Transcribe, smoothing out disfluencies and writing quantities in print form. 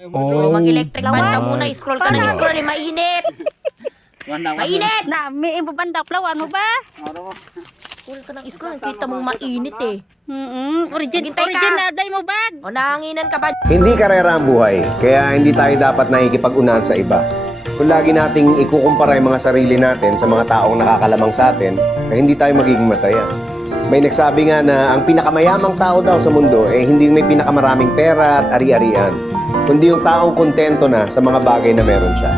Oh, mag-electric fan ka muna. Scroll ka ng scroll. Mainit. Mainit! Nami, ibabandak plawan mo ba? Scroll ka ng scroll. Kita mong mainit eh. Original day mo ba? O, nahanginan ka ba? Hindi karera ang buhay, kaya hindi tayo dapat nakikipag-unahan sa iba. Kung lagi nating ikukumpara yung mga sarili natin sa mga taong nakakalamang sa atin, eh hindi tayo magiging masaya. May nagsabi nga na ang pinakamayamang tao daw sa mundo eh hindi yung may pinakamaraming pera at ari-arian, kundi yung taong kontento na sa mga bagay na meron siya.